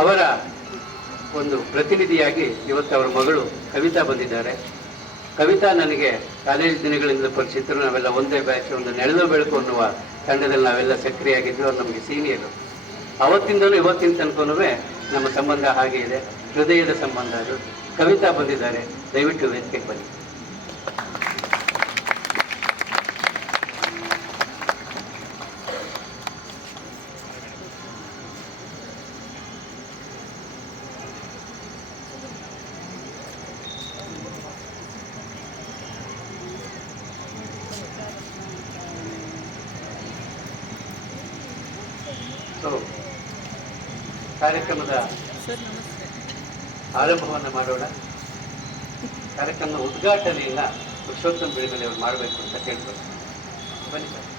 ಅವರ ಒಂದು ಪ್ರತಿನಿಧಿಯಾಗಿ ಇವತ್ತು ಅವರ ಮಗಳು ಕವಿತಾ ಬಂದಿದ್ದಾರೆ. ಕವಿತಾ ನನಗೆ ಕಾಲೇಜ್ ದಿನಗಳಿಂದ ಪರಿಚಿತರು. ನಾವೆಲ್ಲ ಒಂದೇ ಬ್ಯಾಚ್, ಒಂದು ನೆಳೆದ ಬೆಳಕು ಅನ್ನುವ ತಂಡದಲ್ಲಿ ನಾವೆಲ್ಲ ಸಕ್ರಿಯಾಗಿದ್ವಿ. ಅವ್ರು ನಮಗೆ ಸೀನಿಯರು. ಅವತ್ತಿಂದಲೂ ಇವತ್ತಿನ ತನಕನೂ ನಮ್ಮ ಸಂಬಂಧ ಹಾಗೆ ಇದೆ, ಹೃದಯದ ಸಂಬಂಧ ಅದು. ಕವಿತಾ ಬಂದಿದ್ದಾರೆ, ದಯವಿಟ್ಟು ವೇದಿಕೆಗೆ ಬನ್ನಿ. ಕಾರ್ಯಕ್ರಮದ ಆರಂಭವನ್ನು ಮಾಡೋಣ. ಕಾರ್ಯಕ್ರಮದ ಉದ್ಘಾಟನೆಯನ್ನ ಪುರುಷೋತ್ತಮ ಬಿಳಿಮಲೆ ಅವರು ಮಾಡಬೇಕು ಅಂತ ಕೇಳ್ತಾರೆ. ಬನ್ನಿ ಸರ್.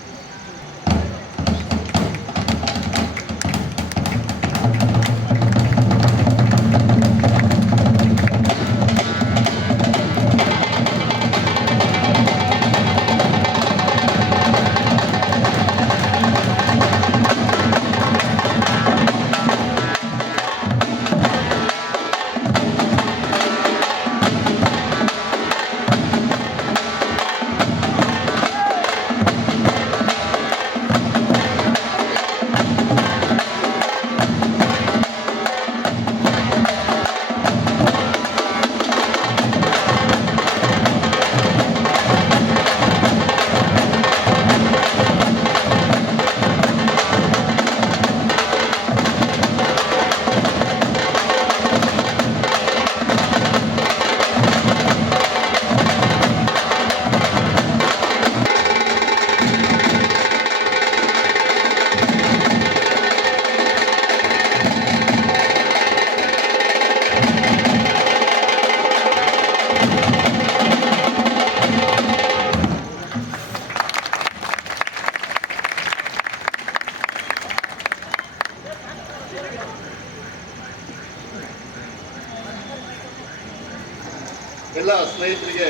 ಎಲ್ಲ ಸ್ನೇಹಿತರಿಗೆ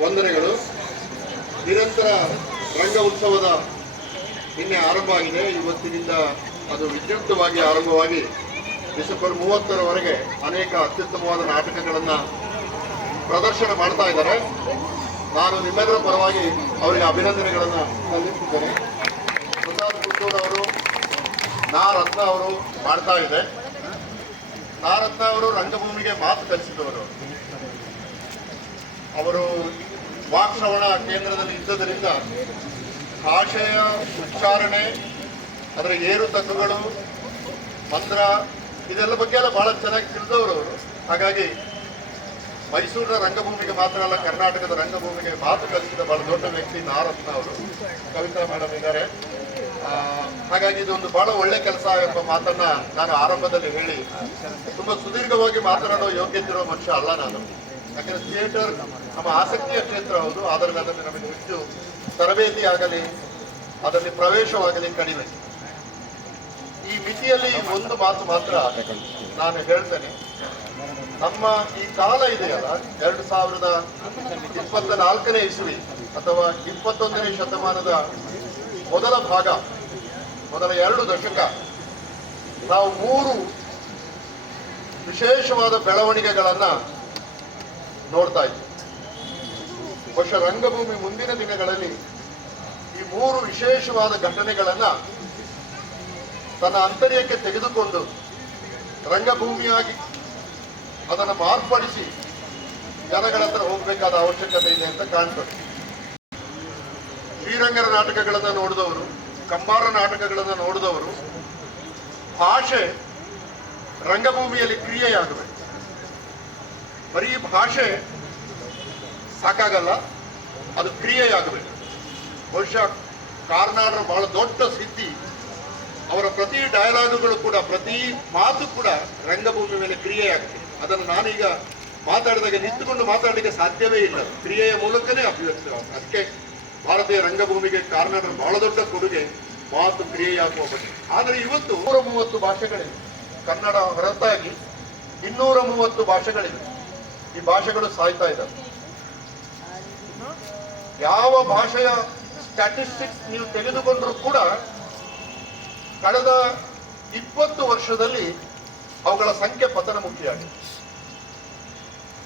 ವಂದನೆಗಳು. ನಿರಂತರ ರಂಗ ಉತ್ಸವದ ನಿನ್ನೆ ಆರಂಭ ಆಗಿದೆ. ಇವತ್ತಿನಿಂದ ಅದು ವಿದ್ಯುಕ್ತವಾಗಿ ಆರಂಭವಾಗಿ ಡಿಸೆಂಬರ್ 30ರವರೆಗೆ ಅನೇಕ ಅತ್ಯುತ್ತಮವಾದ ನಾಟಕಗಳನ್ನು ಪ್ರದರ್ಶನ ಮಾಡ್ತಾ ಇದ್ದಾರೆ. ನಾನು ನಿಮ್ಮೆಲ್ಲರ ಪರವಾಗಿ ಅವರಿಗೆ ಅಭಿನಂದನೆಗಳನ್ನು ಸಲ್ಲಿಸುತ್ತೇನೆ. ಪ್ರಸಾದ್ ಪುತ್ತೂರ್ ಅವರು, ನಾರತ್ನ ಅವರು ಮಾಡ್ತಾ ಇದೆ. ನಾರತ್ನ ಅವರು ರಂಗಭೂಮಿಗೆ ಮಾತು ಕಲಿಸಿದವರು. ಅವರು ವಾಕ್ಶ್ರವಣ ಕೇಂದ್ರದಲ್ಲಿ ಇದ್ದದರಿಂದ ಭಾಷೆಯ ಉಚ್ಚಾರಣೆ, ಅದರ ಏರು ತಗ್ಗುಗಳು, ಮಂತ್ರ, ಇದೆಲ್ಲ ಬಗ್ಗೆ ಎಲ್ಲ ಬಹಳ ಚೆನ್ನಾಗಿ ತಿಳಿದವರು ಅವರು. ಹಾಗಾಗಿ ಮೈಸೂರಿನ ರಂಗಭೂಮಿಗೆ ಮಾತ್ರ ಅಲ್ಲ, ಕರ್ನಾಟಕದ ರಂಗಭೂಮಿಗೆ ಮಾತು ಕಲಿಸಿದ ಬಹಳ ದೊಡ್ಡ ವ್ಯಕ್ತಿ ನಾರತ್ನ ಅವರು. ಕವಿತಾ ಮೇಡಮ್ ಇದ್ದಾರೆ. ಹಾಗಾಗಿ ಇದೊಂದು ಬಹಳ ಒಳ್ಳೆ ಕೆಲಸ ಎಂಬ ಮಾತನ್ನ ನಾನು ಆರಂಭದಲ್ಲಿ ಹೇಳಿ, ತುಂಬಾ ಸುದೀರ್ಘವಾಗಿ ಮಾತನಾಡುವ ಯೋಗ್ಯತೆ ಇರುವ ಮನುಷ್ಯ ಅಲ್ಲ ನಾನು. ಯಾಕಂದ್ರೆ ಥಿಯೇಟರ್ ನಮ್ಮ ಆಸಕ್ತಿಯ ಕ್ಷೇತ್ರ ಹೌದು, ಆದರೆ ಅದನ್ನು ನಮಗೆ ಹೆಚ್ಚು ತರಬೇತಿ ಆಗಲಿ, ಅದರಲ್ಲಿ ಪ್ರವೇಶವಾಗಲಿ ಕಡಿಮೆ. ಈ ಮಿತಿಯಲ್ಲಿ ಒಂದು ಮಾತು ಮಾತ್ರ ನಾನು ಹೇಳ್ತೇನೆ. ನಮ್ಮ ಈ ಕಾಲ ಇದೆಯಲ್ಲ, 2024ನೇ ಇಸ್ವಿ ಅಥವಾ 21ನೇ ಶತಮಾನದ ಮೊದಲ ಭಾಗ, ಮೊದಲ 2 ದಶಕ, ನಾವು 3 ವಿಶೇಷವಾದ ಬೆಳವಣಿಗೆಗಳನ್ನ ನೋಡ್ತಾ ಇದ್ದೀವಿ. ಬಹುಶಃ ರಂಗಭೂಮಿ ಮುಂದಿನ ದಿನಗಳಲ್ಲಿ ಈ 3 ವಿಶೇಷವಾದ ಘಟನೆಗಳನ್ನ ತನ್ನ ಅಂತರ್ಯಕ್ಕೆ ತೆಗೆದುಕೊಂಡು ರಂಗಭೂಮಿಯಾಗಿ ಅದನ್ನು ಮಾರ್ಪಡಿಸಿ ಜನಗಳ ಹತ್ರ ಹೋಗಬೇಕಾದ ಅವಶ್ಯಕತೆ ಇದೆ ಅಂತ ಕಾಣ್ತದೆ. ಶ್ರೀರಂಗರ ನಾಟಕಗಳನ್ನು ನೋಡಿದವರು, ಕಂಬಾರ ನಾಟಕಗಳನ್ನು ನೋಡಿದವರು, ಭಾಷೆ ರಂಗಭೂಮಿಯಲ್ಲಿ ಕ್ರಿಯೆಯಾಗಬೇಕು. ಬರೀ ಭಾಷೆ ಸಾಕಾಗಲ್ಲ, ಅದು ಕ್ರಿಯೆಯಾಗಬೇಕು. ಬಹುಶಃ ಕಾರ್ನಾಡರ ಬಹಳ ದೊಡ್ಡ ಸಿದ್ಧಿ, ಅವರ ಪ್ರತಿ ಡಯಲಾಗುಗಳು ಕೂಡ, ಪ್ರತಿ ಮಾತು ಕೂಡ ರಂಗಭೂಮಿ ಮೇಲೆ ಕ್ರಿಯೆಯಾಗುತ್ತೆ. ಅದನ್ನು ನಾನೀಗ ಮಾತಾಡಿದಾಗ ನಿಂತುಕೊಂಡು ಮಾತಾಡಲಿಕ್ಕೆ ಸಾಧ್ಯವೇ ಇಲ್ಲ. ಕ್ರಿಯೆಯ ಮೂಲಕನೇ ಅಭಿವ್ಯಕ್ತಿ. ಅದಕ್ಕೆ ಭಾರತೀಯ ರಂಗಭೂಮಿಗೆ ಕಾರ್ನಾಡರ ಬಹಳ ದೊಡ್ಡ ಕೊಡುಗೆ ಮಾತು ಕ್ರಿಯೆಯಾಗುವ ಬಗ್ಗೆ. ಆದರೆ ಇವತ್ತು 130 ಭಾಷೆಗಳಿವೆ. ಕನ್ನಡ ಹೊರತಾಗಿ 230 ಭಾಷೆಗಳಿವೆ. ಈ ಭಾಷೆಗಳು ಸಾಯ್ತಾ ಇದ್ದಾವೆ. ಯಾವ ಭಾಷೆಯ ಸ್ಟ್ಯಾಟಿಸ್ಟಿಕ್ಸ್ ನೀವು ತೆಗೆದುಕೊಂಡ್ರೂ ಕೂಡ ಕಳೆದ 20 ವರ್ಷದಲ್ಲಿ ಅವುಗಳ ಸಂಖ್ಯೆ ಪತನಮುಖಿಯಾಗಿದೆ.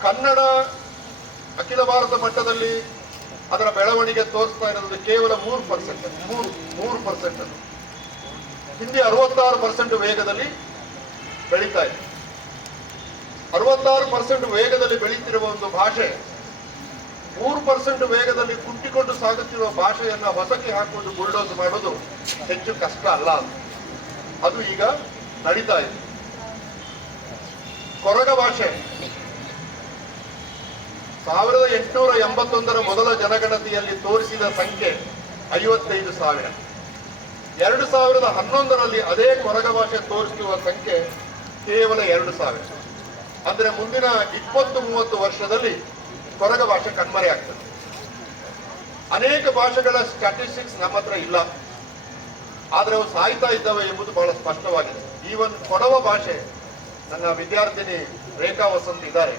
ಕನ್ನಡ ಅಖಿಲ ಭಾರತ ಮಟ್ಟದಲ್ಲಿ ಅದರ ಬೆಳವಣಿಗೆ ತೋರಿಸ್ತಾ ಇರೋದು ಕೇವಲ 3%. ಹಿಂದಿ 66% ವೇಗದಲ್ಲಿ ಬೆಳೀತಾ ಇದೆ. 66% ವೇಗದಲ್ಲಿ ಬೆಳೀತಿರುವ ಒಂದು ಭಾಷೆ 3% ವೇಗದಲ್ಲಿ ಕುಂಟಿಕೊಂಡು ಸಾಗುತ್ತಿರುವ ಭಾಷೆಯನ್ನ ಹೊಸಕಿ ಹಾಕುವುದು, ಬುಲ್ಡೋಸ್ ಮಾಡುವುದು ಹೆಚ್ಚು ಕಷ್ಟ ಅಲ್ಲ. ಅದು ಈಗ ನಡೀತಾ ಇದೆ. ಕೊರಗ ಭಾಷೆ 1881 ಮೊದಲ ಜನಗಣತಿಯಲ್ಲಿ ತೋರಿಸಿದ ಸಂಖ್ಯೆ 55,000. 2011ರಲ್ಲಿ ಅದೇ ಕೊರಗ ಭಾಷೆ ತೋರಿಸುವ ಸಂಖ್ಯೆ ಕೇವಲ 2,000. ಅಂದ್ರೆ ಮುಂದಿನ 20-30 ವರ್ಷದಲ್ಲಿ ಕೊರಗ ಭಾಷೆ ಕಣ್ಮರೆ ಆಗ್ತದೆ. ಅನೇಕ ಭಾಷೆಗಳ ಸ್ಟ್ಯಾಟಿಸ್ಟಿಕ್ಸ್ ನಮ್ಮ ಹತ್ರ ಇಲ್ಲ, ಆದ್ರೆ ಅವು ಸಾಯ್ತಾ ಇದ್ದಾವೆ ಎಂಬುದು ಬಹಳ ಸ್ಪಷ್ಟವಾಗಿದೆ. ಈವನ್ ಕೊಡವ ಭಾಷೆ, ನನ್ನ ವಿದ್ಯಾರ್ಥಿನಿ ರೇಖಾ ವಸಂತ್ ಇದ್ದಾರೆ,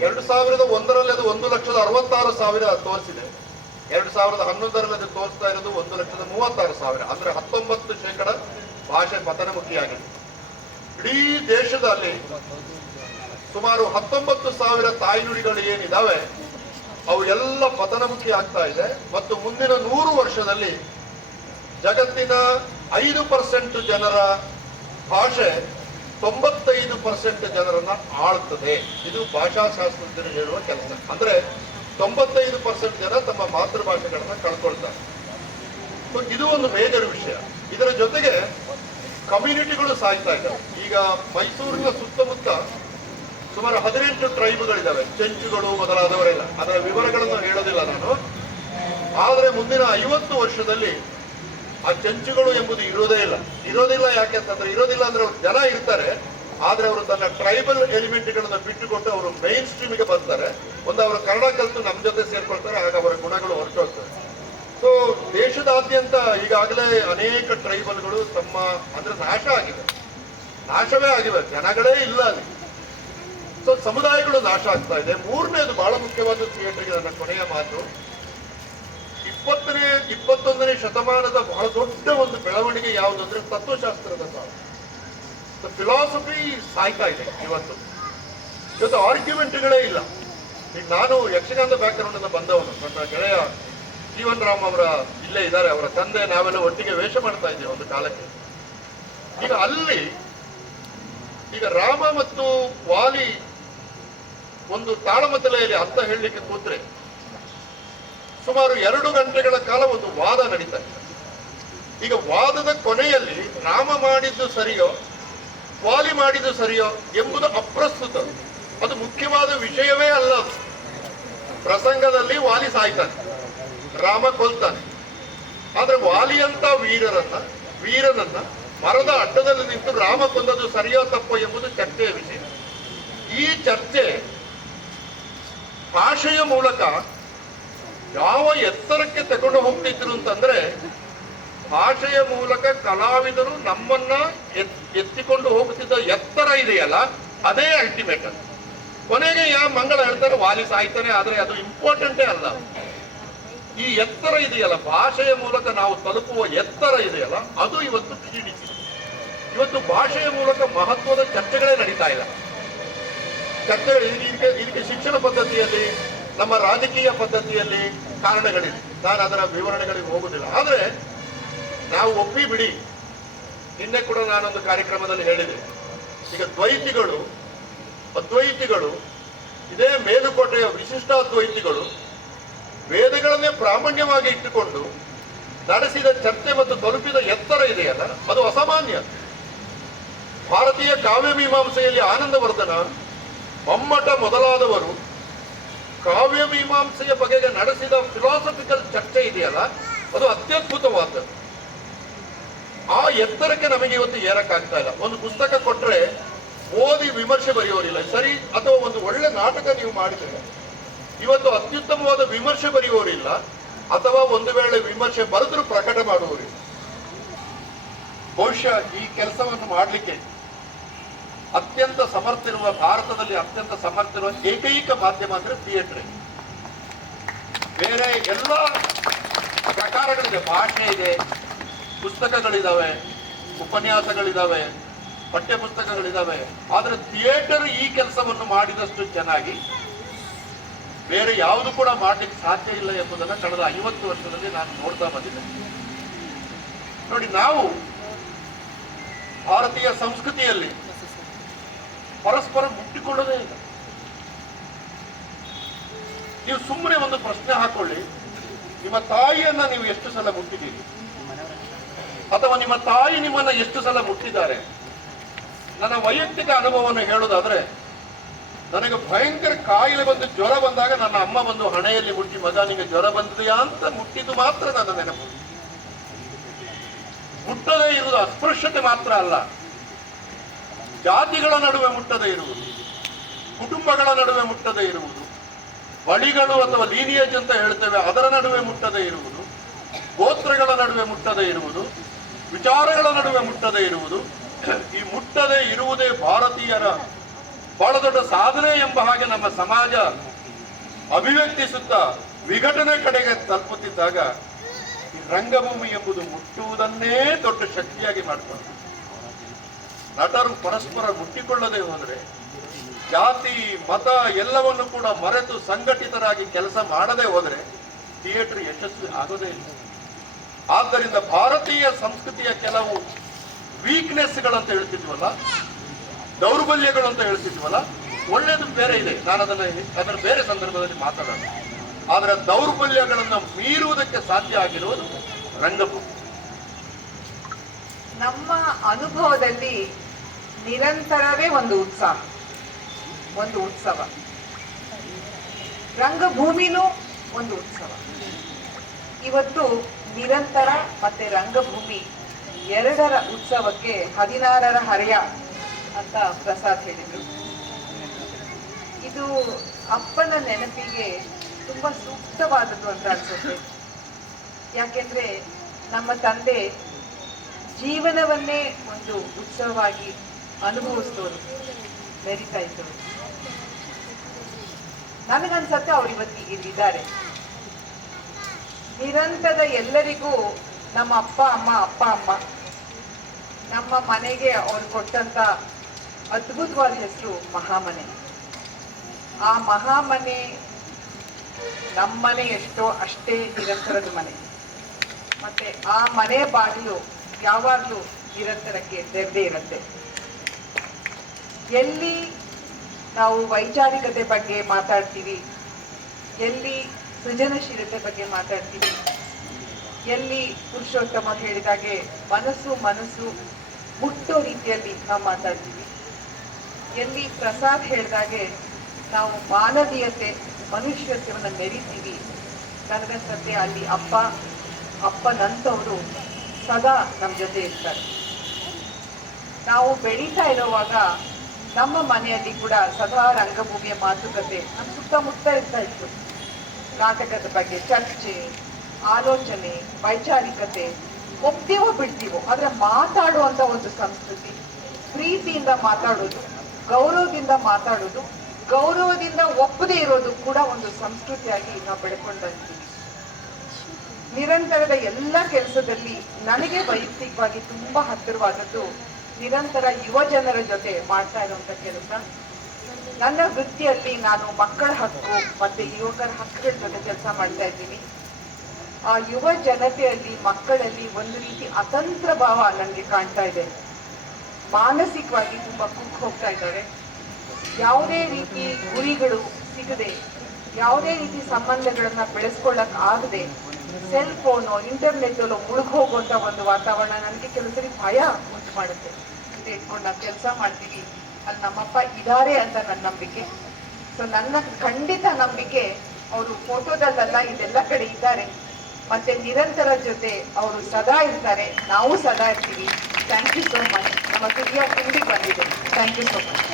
2001ರಲ್ಲಿ ಅದು 1,66,000 ತೋರಿಸಿದೆ. 2011ರಲ್ಲಿ ಅದು ತೋರಿಸ್ತಾ ಇರೋದು 1,36,000. ಅಂದ್ರೆ 19% ಭಾಷೆ ಪತನಮುಖಿಯಾಗಿದೆ. ಇಡೀ ದೇಶದಲ್ಲಿ ಸುಮಾರು 19,000 ತಾಯ್ನುಡಿಗಳು ಏನಿದಾವೆ ಅವು ಎಲ್ಲ ಪತನಮುಖಿ ಆಗ್ತಾ ಇದೆ. ಮತ್ತು ಮುಂದಿನ 100 ವರ್ಷದಲ್ಲಿ ಜಗತ್ತಿನ 5% ಜನರ ಭಾಷೆ 95% ಜನರನ್ನ ಆಳ್ತದೆ. ಇದು ಭಾಷಾಶಾಸ್ತ್ರಜ್ಞರು ಹೇಳುವ ಕೆಲಸ. ಅಂದ್ರೆ 95% ಜನ ತಮ್ಮ ಮಾತೃಭಾಷೆಗಳನ್ನ ಕಳ್ಕೊಳ್ತಾರೆ. ಇದು ಒಂದು ಮೇಜರ್ ವಿಷಯ. ಇದರ ಜೊತೆಗೆ ಕಮ್ಯುನಿಟಿಗಳು ಸಾಯ್ತಾ ಇದ್ದಾವೆ. ಈಗ ಮೈಸೂರಿನ ಸುತ್ತಮುತ್ತ ಸುಮಾರು 18 ಟ್ರೈಬ್ಗಳಿದ್ದಾವೆ, ಚೆಂಚುಗಳು ಮೊದಲಾದವರೆಲ್ಲ. ಅದರ ವಿವರಗಳನ್ನು ಹೇಳೋದಿಲ್ಲ ನಾನು. ಆದ್ರೆ ಮುಂದಿನ 50 ವರ್ಷದಲ್ಲಿ ಆ ಚೆಂಚುಗಳು ಎಂಬುದು ಇರೋದಿಲ್ಲ. ಯಾಕೆಂತಂದ್ರೆ ಇರೋದಿಲ್ಲ ಅಂದ್ರೆ ಅವ್ರು ಜನ ಇರ್ತಾರೆ, ಆದ್ರೆ ಅವರು ತನ್ನ ಟ್ರೈಬಲ್ ಎಲಿಮೆಂಟ್ಗಳನ್ನ ಬಿಟ್ಟುಕೊಟ್ಟು ಅವರು ಮೈನ್ ಸ್ಟ್ರೀಮ್ಗೆ ಬರ್ತಾರೆ. ಒಂದು ಅವರು ಕನ್ನಡ ಕಲಿತು ನಮ್ಮ ಜೊತೆ ಸೇರ್ಕೊಳ್ತಾರೆ, ಆಗ ಅವರ ಗುಣಗಳು ಹೊರಟೋಗ್ತವೆ. ಸೊ ದೇಶದಾದ್ಯಂತ ಈಗಾಗಲೇ ಅನೇಕ ಟ್ರೈಬಲ್ಗಳು ಅಂದ್ರೆ ನಾಶವೇ ಆಗಿವೆ, ಜನಗಳೇ ಇಲ್ಲ ಅಲ್ಲಿ. ಸೊ ಸಮುದಾಯಗಳು ನಾಶ ಆಗ್ತಾ ಇದೆ. ಮೂರನೇದು ಬಹಳ ಮುಖ್ಯವಾದ ಥಿಯೇಟರ್ಗೆ ನನ್ನ ಕೊನೆಯ ಮಾತು, 21ನೇ ಶತಮಾನದ ಬಹಳ ದೊಡ್ಡ ಒಂದು ಬೆಳವಣಿಗೆ ಯಾವುದು ಅಂದ್ರೆ ತತ್ವಶಾಸ್ತ್ರದ ಸಾಲು. ಫಿಲಾಸಫಿ ಸಾಯ್ತಾ ಇದೆ ಇವತ್ತು ಆರ್ಗ್ಯುಮೆಂಟ್ಗಳೇ ಇಲ್ಲ. ಈಗ ನಾನು ಯಕ್ಷಗಾನದ ಬ್ಯಾಕ್ಗ್ರೌಂಡ್ ಇಂದ ಬಂದವನು. ನನ್ನ ಗೆಳೆಯ ಜೀವನ್ ರಾಮ್ ಅವರ ಇಲ್ಲೇ ಇದ್ದಾರೆ, ಅವರ ತಂದೆ, ನಾವೆಲ್ಲ ಒಟ್ಟಿಗೆ ವೇಷ ಮಾಡ್ತಾ ಇದ್ದೇವೆ ಒಂದು ಕಾಲಕ್ಕೆ. ಈಗ ರಾಮ ಮತ್ತು ವಾಲಿ ಒಂದು ತಾಳಮತಲೆಯಲ್ಲಿ ಅರ್ಥ ಹೇಳಲಿಕ್ಕೆ ಕೂತ್ರೆ ಸುಮಾರು 2 ಗಂಟೆಗಳ ಕಾಲ ಒಂದು ವಾದ ನಡೀತಾ ಇದೆ. ಈಗ ವಾದದ ಕೊನೆಯಲ್ಲಿ ರಾಮ ಮಾಡಿದ್ದು ಸರಿಯೋ ವಾಲಿ ಮಾಡಿದ್ದು ಸರಿಯೋ ಎಂಬುದು ಅಪ್ರಸ್ತುತ. ಅದು ಮುಖ್ಯವಾದ ವಿಷಯವೇ ಅಲ್ಲ. ಪ್ರಸಂಗದಲ್ಲಿ ವಾಲಿ ಸಾಯ್ತಾನೆ, ರಾಮ ಕೊಲ್ತಾನೆ. ಆದ್ರೆ ವಾಲಿಯಂತ ವೀರನನ್ನ ಮರದ ಅಡ್ಡದಲ್ಲಿ ನಿಂತು ರಾಮ ಕೊಂದದ್ದು ಸರಿಯೋ ತಪ್ಪೋ ಎಂಬುದು ಚರ್ಚೆಯ ವಿಷಯ. ಈ ಚರ್ಚೆ ಭಾಷೆಯ ಮೂಲಕ ಯಾವ ಎತ್ತರಕ್ಕೆ ತಗೊಂಡು ಹೋಗ್ತಿದ್ರು ಅಂತಂದ್ರೆ, ಭಾಷೆಯ ಮೂಲಕ ಕಲಾವಿದರು ನಮ್ಮನ್ನ ಎತ್ತಿಕೊಂಡು ಹೋಗುತ್ತಿದ್ದ ಎತ್ತರ ಇದೆಯಲ್ಲ, ಅದೇ ಅಲ್ಟಿಮೇಟ್. ಕೊನೆಗೆ ಮಂಗಳ ಹೇಳ್ತಾರೆ ವಾಲಿ ಸಾಯ್ತಾನೆ, ಆದ್ರೆ ಅದು ಇಂಪಾರ್ಟೆಂಟೇ ಅಲ್ಲ. ಈ ಎತ್ತರ ಇದೆಯಲ್ಲ, ಭಾಷೆಯ ಮೂಲಕ ನಾವು ತಲುಪುವ ಎತ್ತರ ಇದೆಯಲ್ಲ, ಅದು ಇವತ್ತು ಕ್ಷೀಣಿಸಿ. ಇವತ್ತು ಭಾಷೆಯ ಮೂಲಕ ಮಹತ್ವದ ಚರ್ಚೆಗಳೇ ನಡೀತಾ ಇಲ್ಲ. ಇದಕ್ಕೆ ಶಿಕ್ಷಣ ಪದ್ಧತಿಯಲ್ಲಿ, ನಮ್ಮ ರಾಜಕೀಯ ಪದ್ಧತಿಯಲ್ಲಿ ಕಾರಣಗಳಿದೆ. ನಾನು ಅದರ ವಿವರಣೆಗಳಿಗೆ ಹೋಗುದಿಲ್ಲ. ಆದ್ರೆ ನಾವು ಒಪ್ಪಿ ಬಿಡಿ, ನಿನ್ನೆ ಕೂಡ ನಾನೊಂದು ಕಾರ್ಯಕ್ರಮದಲ್ಲಿ ಹೇಳಿದೆ, ಈಗ ದ್ವೈತಿಗಳು, ಅದ್ವೈತಿಗಳು, ಇದೇ ಮೇಲುಕೋಟೆಯ ವಿಶಿಷ್ಟಾದ್ವೈತಿಗಳು ವೇದಗಳನ್ನೇ ಪ್ರಾಮಾಣ್ಯವಾಗಿ ಇಟ್ಟುಕೊಂಡು ನಡೆಸಿದ ಚರ್ಚೆ ಮತ್ತು ತಲುಪಿದ ಎತ್ತರ ಇದೆಯಲ್ಲ, ಅದು ಅಸಾಮಾನ್ಯ. ಭಾರತೀಯ ಕಾವ್ಯ ಮೀಮಾಂಸೆಯಲ್ಲಿ ಆನಂದವರ್ಧನ, ಮಮ್ಮಟ ಮೊದಲಾದವರು ಕಾವ್ಯ ಮೀಮಾಂಸೆಯ ಬಗೆಗೆ ನಡೆಸಿದ ಫಿಲಾಸಫಿಕಲ್ ಚರ್ಚೆ ಇದೆಯಲ್ಲ, ಅದು ಅತ್ಯದ್ಭುತವಾದದ್ದು. ಆ ಎತ್ತರಕ್ಕೆ ನಮಗೆ ಇವತ್ತು ಏರಕ್ಕಾಗ್ತಾ ಇಲ್ಲ. ಒಂದು ಪುಸ್ತಕ ಕೊಟ್ರೆ ಓದಿ ವಿಮರ್ಶೆ ಬರೆಯೋರಿಲ್ಲ, ಸರಿ, ಅಥವಾ ಒಂದು ಒಳ್ಳೆ ನಾಟಕ ನೀವು ಮಾಡಿದ್ರೆ ಇವತ್ತು ಅತ್ಯುತ್ತಮವಾದ ವಿಮರ್ಶೆ ಬರೆಯುವವರಿಲ್ಲ, ಅಥವಾ ಒಂದು ವೇಳೆ ವಿಮರ್ಶೆ ಬರೆದ್ರು ಪ್ರಕಟ ಮಾಡುವವರಿಲ್ಲ. ಬಹುಶಃ ಈ ಕೆಲಸವನ್ನು ಮಾಡಲಿಕ್ಕೆ ಅತ್ಯಂತ ಸಮರ್ಥಿರುವ, ಭಾರತದಲ್ಲಿ ಅತ್ಯಂತ ಸಮರ್ಥಿರುವ ಏಕೈಕ ಮಾಧ್ಯಮ ಅಂದ್ರೆ ಥಿಯೇಟರ್. ಬೇರೆ ಎಲ್ಲ ಪ್ರಕಾರಗಳಿದೆ, ಭಾಷೆ ಇದೆ, ಪುಸ್ತಕಗಳಿದಾವೆ, ಉಪನ್ಯಾಸಗಳಿದಾವೆ, ಪಠ್ಯ ಪುಸ್ತಕಗಳಿದಾವೆ. ಆದ್ರೆ ಥಿಯೇಟರ್ ಈ ಕೆಲಸವನ್ನು ಮಾಡಿದಷ್ಟು ಚೆನ್ನಾಗಿ ಬೇರೆ ಯಾವುದು ಕೂಡ ಮಾಡ್ಲಿಕ್ಕೆ ಸಾಧ್ಯ ಇಲ್ಲ ಎಂಬುದನ್ನು ಕಳೆದ 50 ವರ್ಷದಲ್ಲಿ ನಾನು ನೋಡ್ತಾ ಬಂದಿದ್ದೇನೆ. ನೋಡಿ, ನಾವು ಭಾರತೀಯ ಸಂಸ್ಕೃತಿಯಲ್ಲಿ ಪರಸ್ಪರ ಮುಟ್ಟಿಕೊಳ್ಳೋದೇ ಇಲ್ಲ. ನೀವು ಸುಮ್ಮನೆ ಒಂದು ಪ್ರಶ್ನೆ ಹಾಕೊಳ್ಳಿ, ನಿಮ್ಮ ತಾಯಿಯನ್ನ ನೀವು ಎಷ್ಟು ಸಲ ಮುಟ್ಟಿದ್ದೀರಿ, ಅಥವಾ ನಿಮ್ಮ ತಾಯಿ ನಿಮ್ಮನ್ನ ಎಷ್ಟು ಸಲ ಮುಟ್ಟಿದ್ದಾರೆ? ನನ್ನ ವೈಯಕ್ತಿಕ ಅನುಭವವನ್ನು ಹೇಳೋದಾದ್ರೆ, ನನಗೆ ಭಯಂಕರ ಕಾಯಿಲೆ ಬಂದು ಜ್ವರ ಬಂದಾಗ ನನ್ನ ಅಮ್ಮ ಬಂದು ಹಣೆಯಲ್ಲಿ ಮುಟ್ಟಿ, ಮಗ ನಿಮಗೆ ಜ್ವರ ಬಂದಿದೆಯಾ ಅಂತ ಮುಟ್ಟಿದ್ದು ಮಾತ್ರ ನನ್ನ ನೆನಪು. ಮುಟ್ಟದೇ ಇರುವುದು ಅಸ್ಪೃಶ್ಯತೆ ಮಾತ್ರ ಅಲ್ಲ, ಜಾತಿಗಳ ನಡುವೆ ಮುಟ್ಟದೇ ಇರುವುದು, ಕುಟುಂಬಗಳ ನಡುವೆ ಮುಟ್ಟದೇ ಇರುವುದು, ಬಳಿಗಳು ಅಥವಾ ಲೀನಿಯೇಜ್ ಅಂತ ಹೇಳ್ತೇವೆ ಅದರ ನಡುವೆ ಮುಟ್ಟದೇ ಇರುವುದು, ಗೋತ್ರಗಳ ನಡುವೆ ಮುಟ್ಟದೇ ಇರುವುದು, ವಿಚಾರಗಳ ನಡುವೆ ಮುಟ್ಟದೇ ಇರುವುದು. ಈ ಮುಟ್ಟದೇ ಇರುವುದೇ ಭಾರತೀಯರ ಬಹಳ ದೊಡ್ಡ ಸಾಧನೆ ಎಂಬ ಹಾಗೆ ನಮ್ಮ ಸಮಾಜ ಅಭಿವ್ಯಕ್ತಿಸುತ್ತಾ ವಿಘಟನೆ ಕಡೆಗೆ ತಲುಪುತ್ತಿದ್ದಾಗ ಈ ರಂಗಭೂಮಿ ಎಂಬುದು ಮುಟ್ಟುವುದನ್ನೇ ದೊಡ್ಡ ಶಕ್ತಿಯಾಗಿ ಮಾಡ್ತಾರೆ. ನಟರು ಪರಸ್ಪರ ಮುಟ್ಟಿಕೊಳ್ಳದೆ ಹೋದರೆ, ಜಾತಿ ಮತ ಎಲ್ಲವನ್ನು ಕೂಡ ಮರೆತು ಸಂಘಟಿತರಾಗಿ ಕೆಲಸ ಮಾಡದೆ ಹೋದರೆ ಥಿಯೇಟರ್ ಯಶಸ್ವಿ ಆಗೋದೇ ಇಲ್ಲ. ಆದ್ದರಿಂದ ಭಾರತೀಯ ಸಂಸ್ಕೃತಿಯ ಕೆಲವು ವೀಕ್ನೆಸ್ಗಳಂತ ಹೇಳ್ತಿದ್ವಲ್ಲ, ದೌರ್ಬಲ್ಯಗಳು ಅಂತ ಹೇಳ್ತಿದ್ವಲ್ಲ, ಒಳ್ಳೇದು ಬೇರೆ ಇದೆ, ನಾನು ಅದರ ಬೇರೆ ಸಂದರ್ಭದಲ್ಲಿ ಮಾತಾಡೋಣ. ಆದರೆ ದೌರ್ಬಲ್ಯಗಳನ್ನು ಮೀರುವುದಕ್ಕೆ ಸಾಧ್ಯ ಆಗಿರುವುದು ರಂಗಭೂಮಿ. ನಮ್ಮ ಅನುಭವದಲ್ಲಿ ನಿರಂತರವೇ ಒಂದು ಉತ್ಸವ, ರಂಗಭೂಮಿನೂ ಒಂದು ಉತ್ಸವ. ಇವತ್ತು ನಿರಂತರ ಮತ್ತೆ ರಂಗಭೂಮಿ ಎರಡರ ಉತ್ಸವಕ್ಕೆ 16ರ ಹರೆಯ ಅಂತ ಪ್ರಸಾದ್ ಹೇಳಿದ್ರು. ಇದು ಅಪ್ಪನ ನೆನಪಿಗೆ ತುಂಬಾ ಸೂಕ್ತವಾದದ್ದು ಅಂತ ಅನ್ಸುತ್ತೆ. ಯಾಕೆಂದ್ರೆ ನಮ್ಮ ತಂದೆ ಜೀವನವನ್ನೇ ಒಂದು ಉತ್ಸವವಾಗಿ ಅನುಭವಿಸಿದವರು, ಮೆರಿತಾ ಇದ್ದವರು. ನನಗನ್ಸತ್ತೆ ಅವ್ರು ಇವತ್ತು ಇಲ್ಲಿದ್ದಾರೆ. ನಿರಂತರ ಎಲ್ಲರಿಗೂ ನಮ್ಮ ಅಪ್ಪ ಅಮ್ಮ ನಮ್ಮ ಮನೆಗೆ ಅವ್ರು ಕೊಟ್ಟಂತ ಅದ್ಭುತವಾದ ಹೆಸರು ಮಹಾಮನೆ. ಆ ಮಹಾಮನೆ ನಮ್ಮನೆ ಎಷ್ಟೋ ಅಷ್ಟೇ ನಿರಂತರದ ಮನೆ. ಮತ್ತೆ ಆ ಮನೆ ಬಾಗಿಲು ಯಾವಾಗಲೂ ನಿರಂತರಕ್ಕೆ ತೆರೆದೇ ಇರುತ್ತೆ. ಎಲ್ಲಿ ನಾವು ವೈಚಾರಿಕತೆ ಬಗ್ಗೆ ಮಾತಾಡ್ತೀವಿ, ಎಲ್ಲಿ ಸೃಜನಶೀಲತೆ ಬಗ್ಗೆ ಮಾತಾಡ್ತೀವಿ, ಎಲ್ಲಿ ಪುರುಷೋತ್ತಮ ಹೇಳಿದಾಗೆ ಮನಸ್ಸು ಮುಟ್ಟೋ ರೀತಿಯಲ್ಲಿ ನಾವು ಮಾತಾಡ್ತೀವಿ, ಎಲ್ಲಿ ಪ್ರಸಾದ್ ಹೇಳಿದಾಗೆ ನಾವು ಮಾನವೀಯತೆ ಮನುಷ್ಯತ್ವವನ್ನು ಮೆರಿತೀವಿ, ನನಗನ್ಸತ್ತೆ ಅಲ್ಲಿ ಅಪ್ಪನಂತವರು ಸದಾ ನಮ್ಮ ಜೊತೆ ಇರ್ತಾರೆ. ನಾವು ಬೆಳೀತಾ ಇರುವಾಗ ನಮ್ಮ ಮನೆಯಲ್ಲಿ ಕೂಡ ಸದಾ ರಂಗಭೂಮಿಯ ಮಾತುಕತೆ ನಮ್ಮ ಸುತ್ತಮುತ್ತ ಇರ್ತಾ ಇತ್ತು. ನಾಟಕದ ಬಗ್ಗೆ ಚರ್ಚೆ, ಆಲೋಚನೆ, ವೈಚಾರಿಕತೆ, ಒಪ್ತೀವೋ ಬಿಡ್ತೀವೋ, ಆದ್ರೆ ಮಾತಾಡುವಂತ ಒಂದು ಸಂಸ್ಕೃತಿ, ಪ್ರೀತಿಯಿಂದ ಮಾತಾಡೋದು, ಗೌರವದಿಂದ ಮಾತಾಡೋದು, ಗೌರವದಿಂದ ಒಪ್ಪದೇ ಇರೋದು ಕೂಡ ಒಂದು ಸಂಸ್ಕೃತಿಯಾಗಿ ನಾವು ಬೆಳ್ಕೊಂಡು ಬಂದ್ತೀವಿ. ನಿರಂತರದ ಎಲ್ಲ ಕೆಲಸದಲ್ಲಿ ನನಗೆ ವೈಯಕ್ತಿಕವಾಗಿ ತುಂಬಾ ಹತ್ತಿರವಾದದ್ದು ನಿರಂತರ ಯುವ ಜನರ ಜೊತೆ ಮಾಡ್ತಾ ಇರುವಂತ ಕೆಲಸ. ನನ್ನ ವೃತ್ತಿಯಲ್ಲಿ ನಾನು ಮಕ್ಕಳ ಹಕ್ಕು ಮತ್ತೆ ಯುವಕರ ಹಕ್ಕುಗಳ ಜೊತೆ ಕೆಲಸ ಮಾಡ್ತಾ ಇದ್ದೀನಿ. ಆ ಯುವ ಜನತೆಯಲ್ಲಿ, ಮಕ್ಕಳಲ್ಲಿ ಒಂದು ರೀತಿ ಅತಂತ್ರ ಭಾವ ನನಗೆ ಕಾಣ್ತಾ ಇದೆ. ಮಾನಸಿಕವಾಗಿ ತುಂಬಾ ಕುಗ್ಗಿ ಹೋಗ್ತಾ ಇದ್ದಾರೆ. ಯಾವುದೇ ರೀತಿ ಗುರಿಗಳು ಸಿಗದೆ, ಯಾವುದೇ ರೀತಿ ಸಂಬಂಧಗಳನ್ನ ಬೆಳೆಸ್ಕೊಳ್ಳಕ್ ಆಗದೆ, ಸೆಲ್ ಫೋನು ಇಂಟರ್ನೆಟ್ ಅಲ್ಲೂ ಮುಳುಗೋಗುವಂತ ಒಂದು ವಾತಾವರಣ ನನಗೆ ಕೆಲಸರಿ ಭಯ ಉಂಟು ಮಾಡುತ್ತೆ. ಅಂತ ಇಟ್ಕೊಂಡು ನಾವು ಕೆಲಸ ಮಾಡ್ತೀವಿ, ಅಲ್ಲಿ ನಮ್ಮಪ್ಪ ಇದ್ದಾರೆ ಅಂತ ನನ್ನ ನಂಬಿಕೆ. ಸೊ ನನ್ನ ಖಂಡಿತ ನಂಬಿಕೆ ಅವರು ಫೋಟೋದಲ್ಲ, ಇದೆಲ್ಲ ಕಡೆ ಇದ್ದಾರೆ. ಮತ್ತೆ ನಿರಂತರ ಜೊತೆ ಅವರು ಸದಾ ಇರ್ತಾರೆ, ನಾವು ಸದಾ ಇರ್ತೀವಿ. Thank you so much. ನಮ್ಮ ತುದಿಯ ತಿಂಡಿ ಬಂದಿದೆ. Thank you so much.